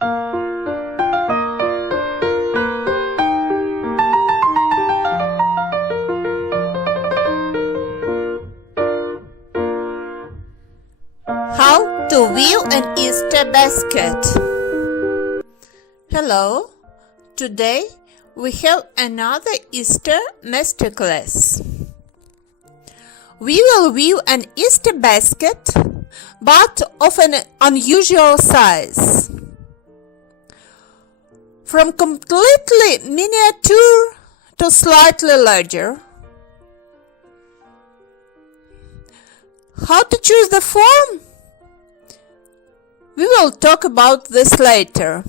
How to weave an Easter basket. Hello, today we have another Easter masterclass. We will weave an Easter basket, but of an unusual size. From completely miniature to slightly larger. How to choose the form? We will talk about this later.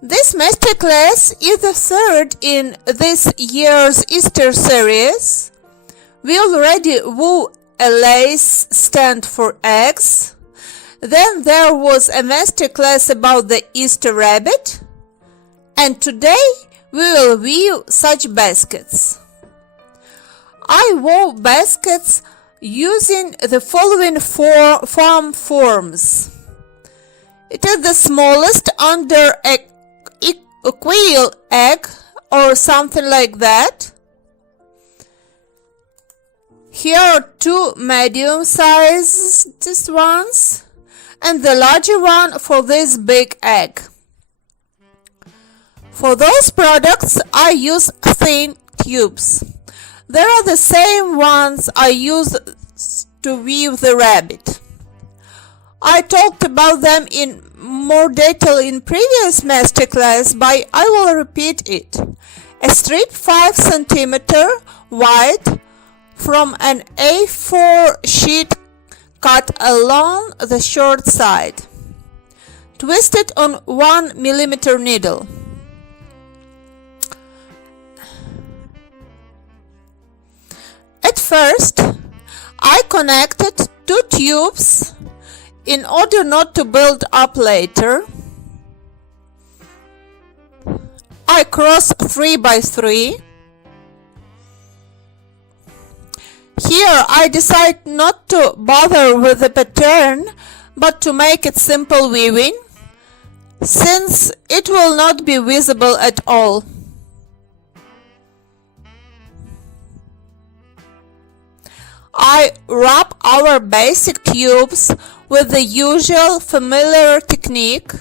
This masterclass is the third in this year's Easter series. We already wove a lace stand for eggs. Then there was a masterclass about the Easter rabbit. And today we will weave such baskets. I wove baskets using the following foam forms. It is the smallest under a quail egg or something like that. Here are two medium-sized ones and the larger one for this big egg. For those products I use thin tubes. They are the same ones I use to weave the rabbit. I talked about them in more detail in previous masterclass, but I will repeat it. A strip 5 cm wide from an A4 sheet cut along the short side. Twisted on 1 mm needle. At first, I connected two tubes in order not to build up later. I cross 3 by 3. Here I decide not to bother with the pattern, but to make it simple weaving, since it will not be visible at all. I wrap our basic tubes with the usual familiar technique.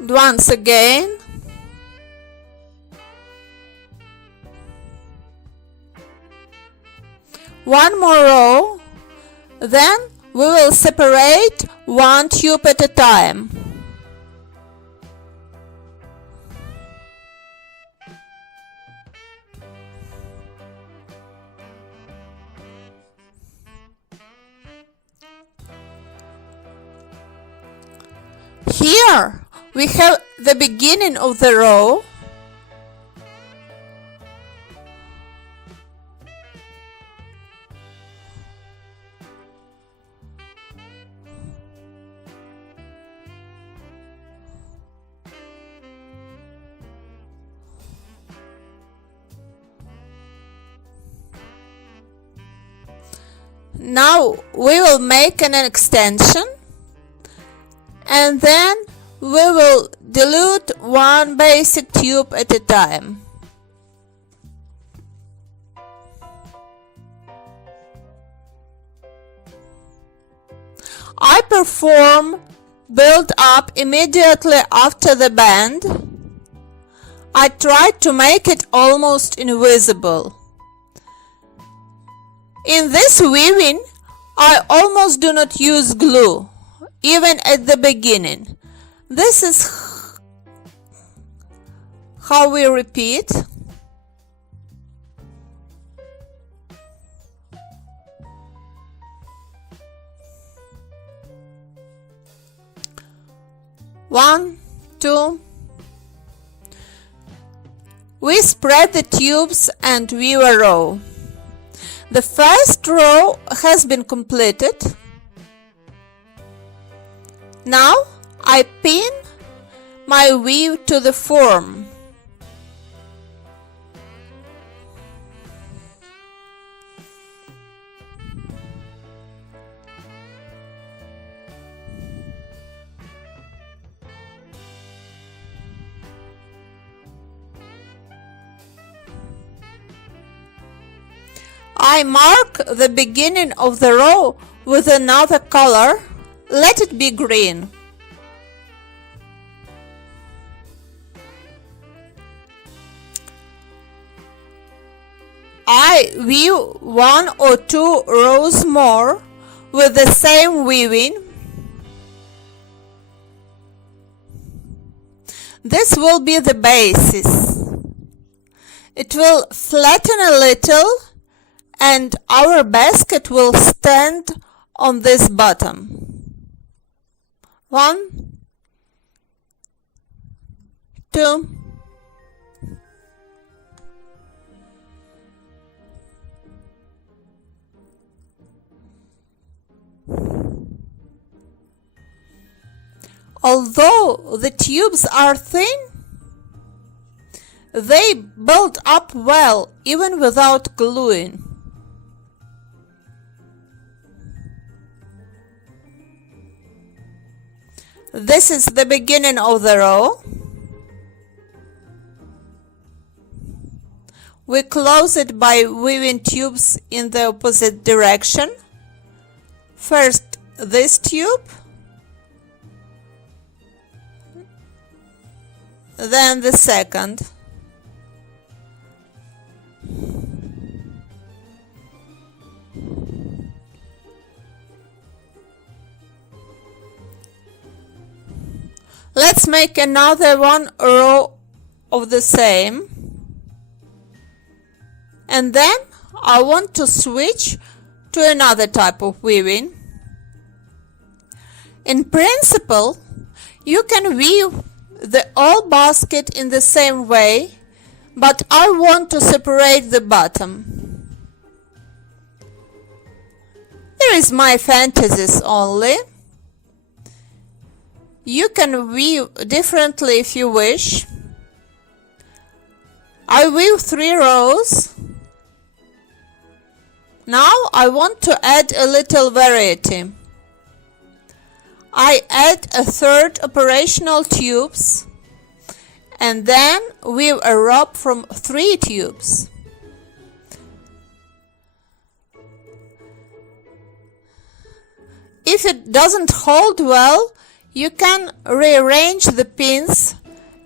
Once again. One more row. Then we will separate one tube at a time. Here we have the beginning of the row. Now we will make an extension, and then we will dilute one basic tube at a time. I perform build up immediately after the bend. I try to make it almost invisible. In this weaving, I almost do not use glue, even at the beginning. This is how we repeat. One, two. We spread the tubes and weave a row. The first row has been completed. Now I pin my weave to the form. I mark the beginning of the row with another color. Let it be green. I weave 1 or 2 rows more with the same weaving. This will be the basis. It will flatten a little and our basket will stand on this bottom. 1, 2, although the tubes are thin, they build up well even without gluing. This is the beginning of the row. We close it by weaving tubes in the opposite direction. First this tube, then the second. Let's make another one row of the same. And then I want to switch to another type of weaving. In principle, you can weave the whole basket in the same way, but I want to separate the bottom. There is my fantasies only. You can weave differently if you wish. I weave 3 rows. Now I want to add a little variety. I add a third operational tubes and then weave a rope from 3 tubes. If it doesn't hold well, you can rearrange the pins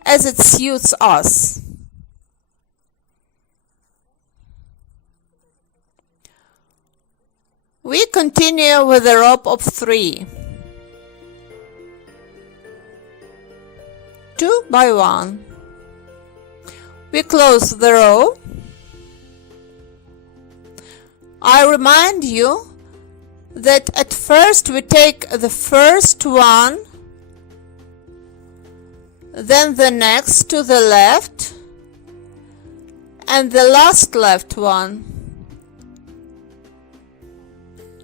as it suits us. We continue with a rope of 3. 2 by 1. We close the row. I remind you that at first we take the first one, then the next to the left, and the last left one.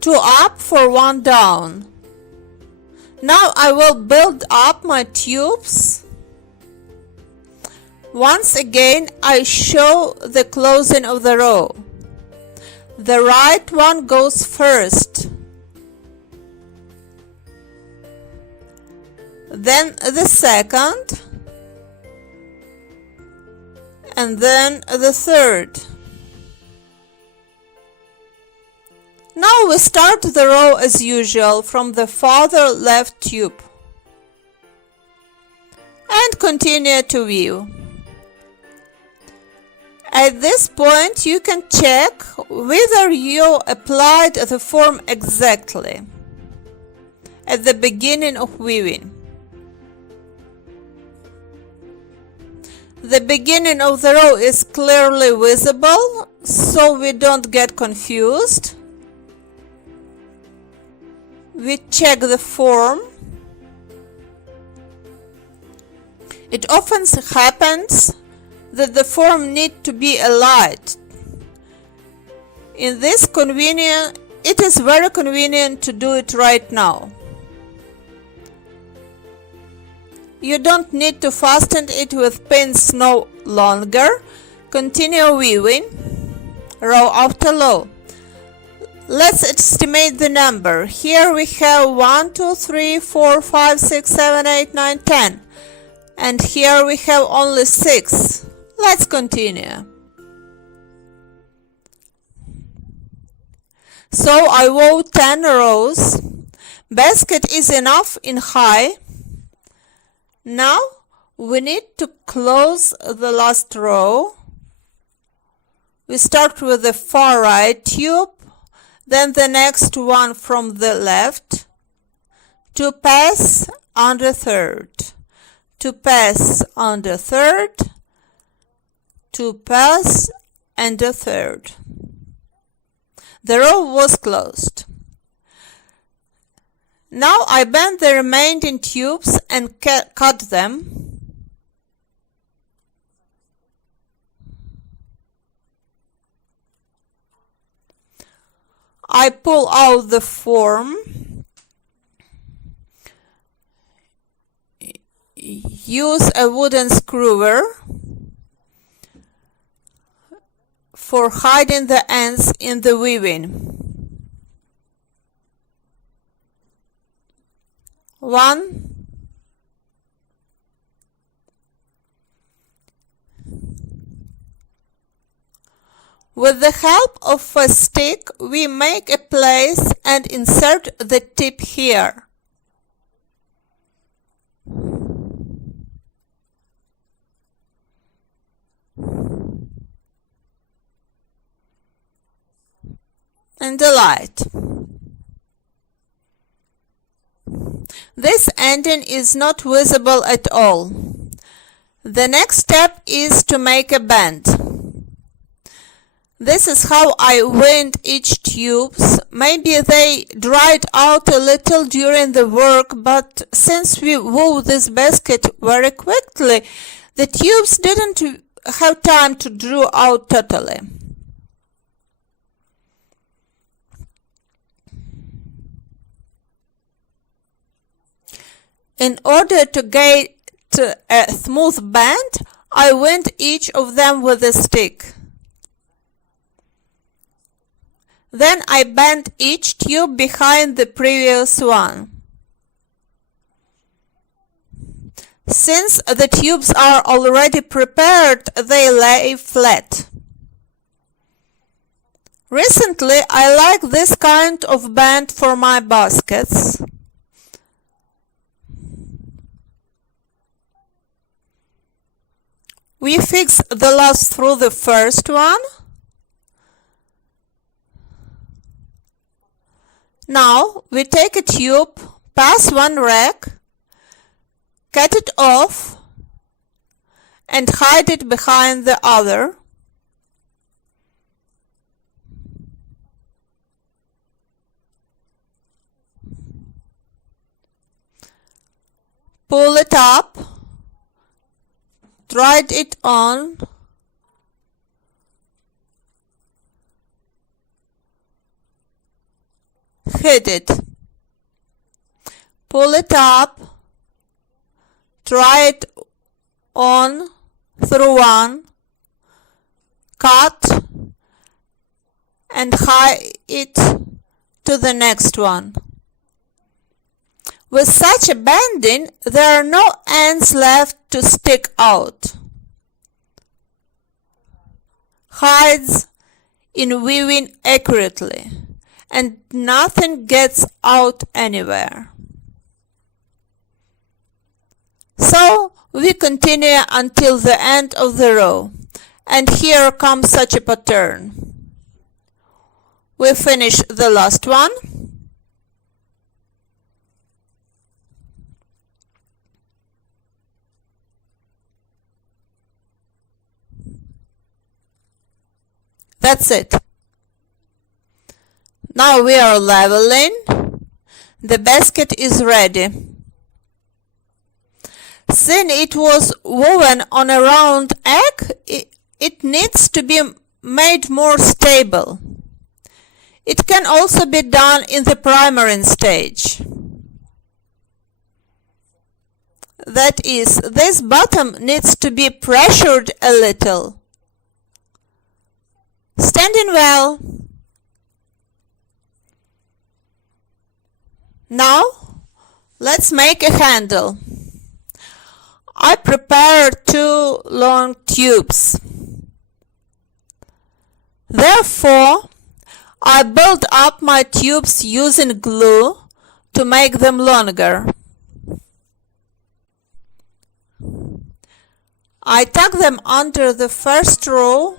2 up for 1 down. Now I will build up my tubes. Once again, I show the closing of the row. The right one goes first, then the second, and then the third. Now we start the row as usual from the farther left tube and continue to weave. At this point you can check whether you applied the form exactly at the beginning of weaving. The beginning of the row is clearly visible, so we don't get confused. We check the form. It often happens that the form needs to be allied. It is very convenient to do it right now. You don't need to fasten it with pins no longer. Continue weaving, row after row. Let's estimate the number. Here we have 1, 2, 3, 4, 5, 6, 7, 8, 9, 10. And here we have only 6. Let's continue. So I wove 10 rows. Basket is enough in high. Now we need to close the last row. We start with the far right tube, then the next one from the left, to pass under third, to pass under third, to pass under third. The row was closed. Now I bend the remaining tubes and cut them. I pull out the form. Use a wooden screwer for hiding the ends in the weaving. 1, 2. With the help of a stick, we make a place and insert the tip here. And the light. This ending is not visible at all. The next step is to make a band. This is how I wind each tubes. Maybe they dried out a little during the work, but since we wove this basket very quickly, the tubes didn't have time to dry out totally. In order to get a smooth band, I wind each of them with a stick. Then I bend each tube behind the previous one. Since the tubes are already prepared, they lay flat. Recently, I like this kind of band for my baskets. We fix the last through the first one. Now we take a tube, pass one rack, cut it off, and hide it behind the other. Pull it up, thread it on, hit it, pull it up, try it on through one, cut, and hide it to the next one. With such a bending, there are no ends left to stick out. Hides in weaving accurately, and nothing gets out anywhere. So we continue until the end of the row, and here comes such a pattern. We finish the last one. That's it. Now we are leveling. The basket is ready. Since it was woven on a round egg, it needs to be made more stable. It can also be done in the primering stage. That is, this bottom needs to be pressured a little. Standing well. Now, let's make a handle. I prepared 2 long tubes. Therefore, I built up my tubes using glue to make them longer. I tuck them under the first row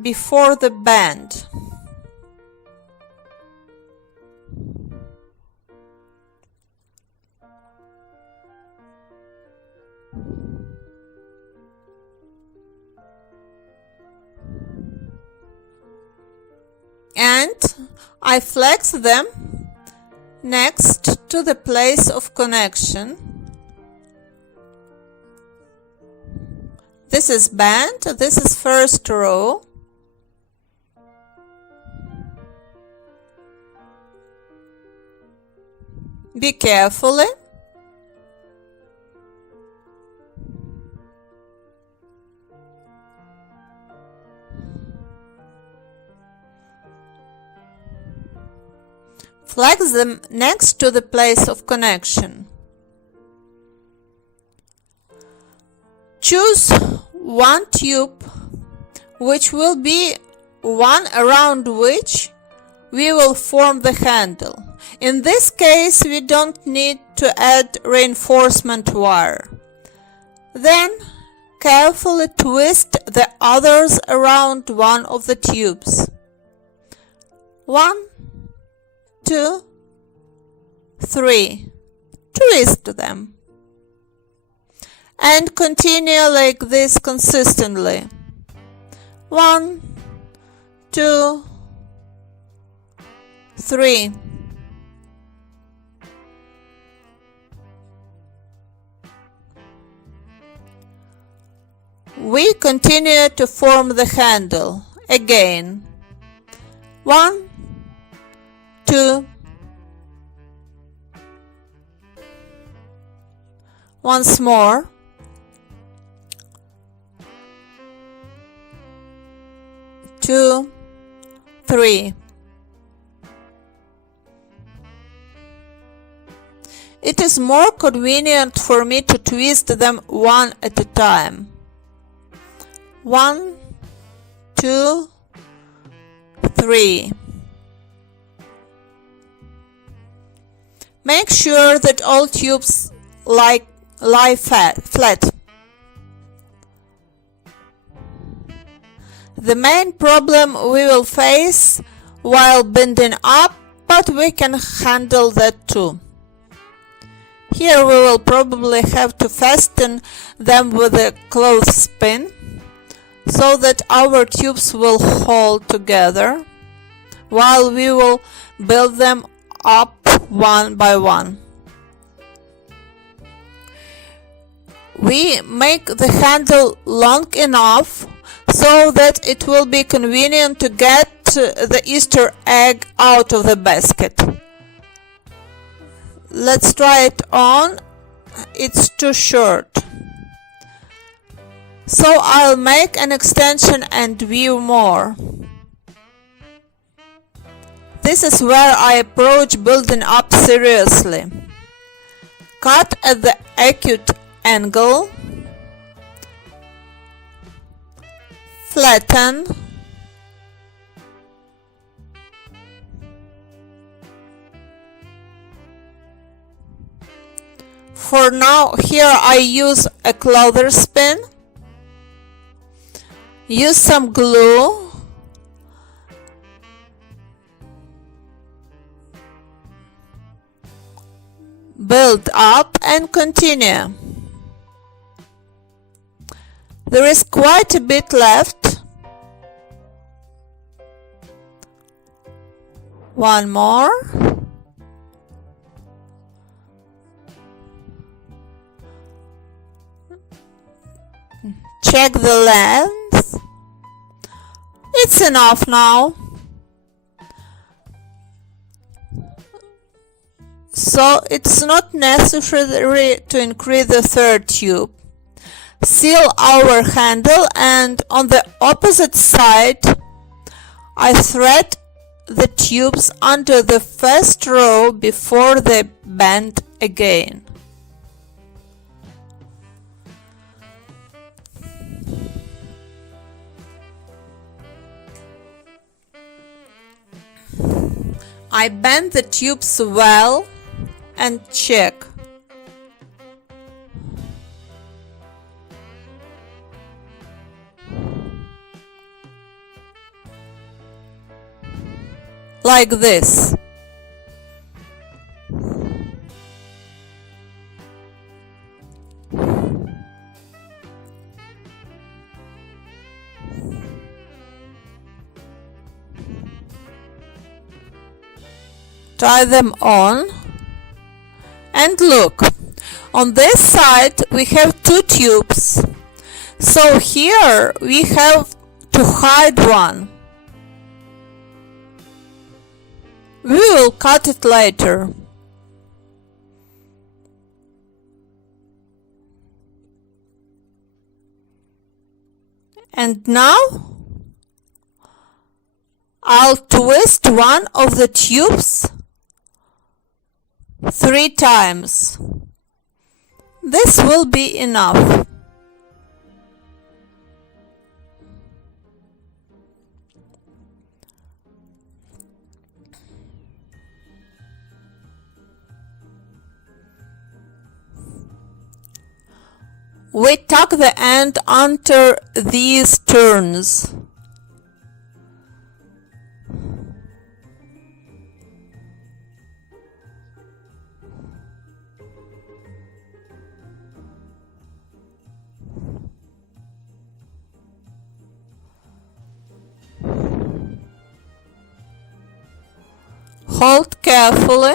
before the band. And I flex them next to the place of connection. This is band, this is first row. Be carefully. Flex them next to the place of connection. Choose one tube, which will be one around which we will form the handle. In this case, we don't need to add reinforcement wire. Then, carefully twist the others around one of the tubes. 1, 2, 3. Twist them. And continue like this consistently. 1, 2, 3. We continue to form the handle again. 1, 2. Once more. 2, 3. It is more convenient for me to twist them one at a time. 1, 2, 3. Make sure that all tubes lie flat. The main problem we will face while bending up, but we can handle that too. Here we will probably have to fasten them with a clothespin so that our tubes will hold together while we will build them up one by one. We make the handle long enough so that it will be convenient to get the Easter egg out of the basket. Let's try it on. It's too short. So I'll make an extension and view more. This is where I approach building up seriously. Cut at the acute angle. Flatten. For now, here I use a clothespin. Use some glue. Build up and continue. There is quite a bit left. One more. Check the length. It's enough now. So it's not necessary to increase the third tube. Seal our handle, and on the opposite side I thread the tubes under the first row before they bend again. I bend the tubes well and check. Like this. Try them on and look, on this side we have two tubes, so here we have to hide one. We will cut it later. And now I'll twist one of the tubes 3 times. This will be enough. We tuck the end under these turns. Hold carefully.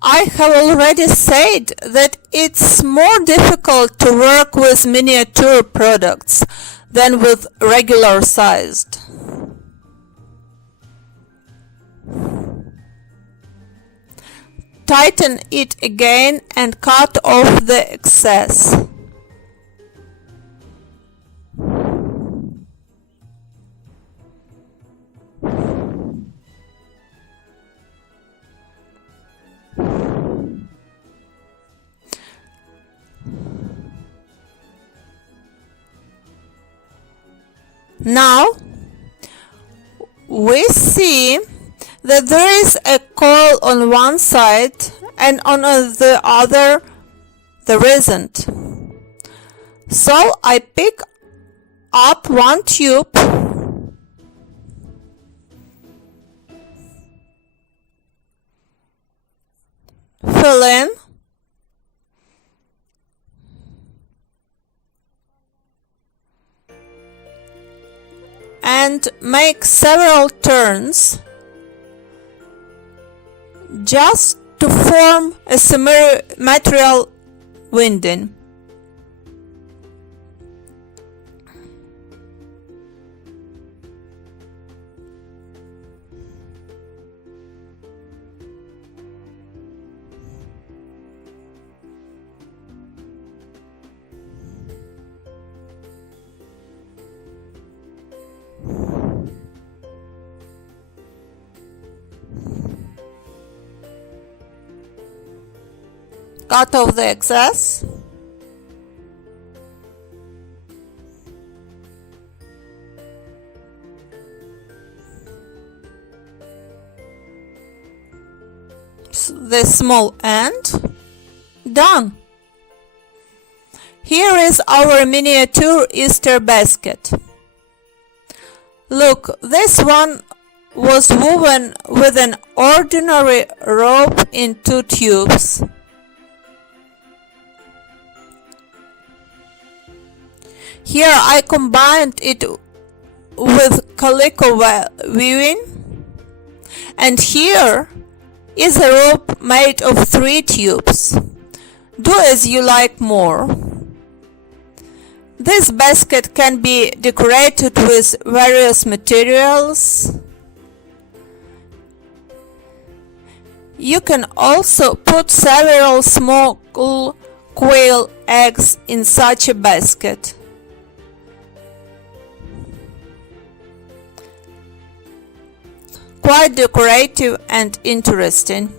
I have already said that it's more difficult to work with miniature products than with regular sized. Tighten it again and cut off the excess. Now we see that there is a coil on one side and on the other there isn't. So I pick up one tube, fill in, and make several turns just to form a symmetrical winding. Cut off the excess. The small end. Done. Here is our miniature Easter basket. Look, this one was woven with an ordinary rope in 2 tubes. Here I combined it with calico weaving, and here is a rope made of 3 tubes. Do as you like more. This basket can be decorated with various materials. You can also put several small quail eggs in such a basket. quite decorative and interesting.